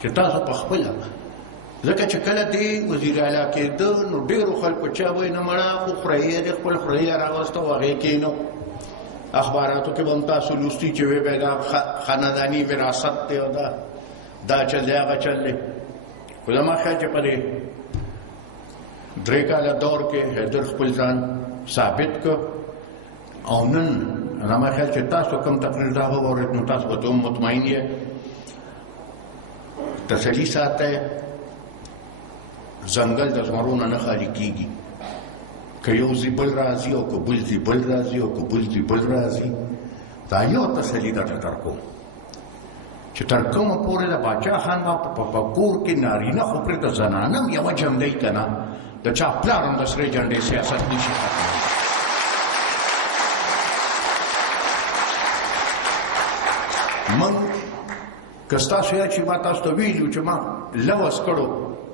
چې تاسو په خپله ځکه چې کله دی وزیر اعلی کېده نو ډېرو خلکو چا وایي نه مړه خو خورهیه دی خپل خورهیه راوسته و هغې کېنو اخباراتو کې به هم تاسو لوستي چې وی به دا خانداني وراثت دی او دا چل دی هغه چل دی خو زما خیال چې په دې 3 کاله دور کې حیدر خپل ځان ثابت کړ او نن زما خیال چې تاسو کوم تقریر دا واورېد نو تاسو به ته هم مطمئن یې تسلي ساتئ ځنګل د زمرو نه خالي کېږي که یو ځي بل راځي او که بل ځي بل راځي او که بل ځي بل راځي دا یو تسلي درته درکوم چې تر کومه پورې د باچا خان به په کور کې نارینه خو پرې د زنانه هم یوه جنډۍ که نه د چا پلار هم د سرې جنډۍ سیاست نشي ختمولی موږ که ستاسو یاد شي ما تاسو ته ویلي چې ما لوس کړو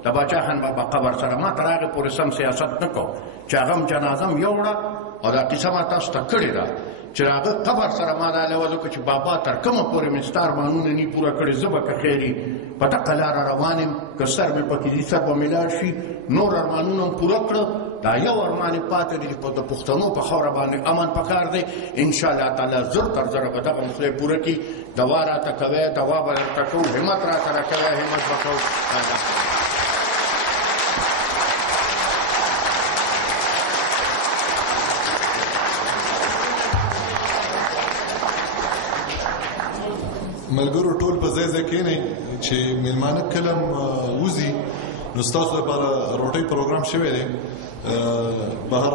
د باچا خان بابا قبر سره ما تر هغې پورې سم سیاست نه کو چې هغه هم جنازه هم یوړه او دا کیسه ما تاسو ته کړې ده چې هغه قبر سره ما دا لوز وکړو چې بابا تر کومه پورې مې ستا ارمانونه نی پوره کړې زه به که خیري په دغه لاره روان یم که سر مې پکې دي سر به مې لاړ شي نور ارمانونه هم پوره کړه دا یو ارمان یې پاتې دی چې د پښتنو په خاوره باندې امن پکار دی انشاءالله تعالی زر تر زره به دغه مسله پوره کړي دوا راته کوئ دوا به درته کوو همت راته راکوئ همت به کوو ملګرو ټول په ځای ځای کښېنئ چې میلمانه کله وځي نو ستاسو لپاره روټۍ پروګرام شوی دی بهر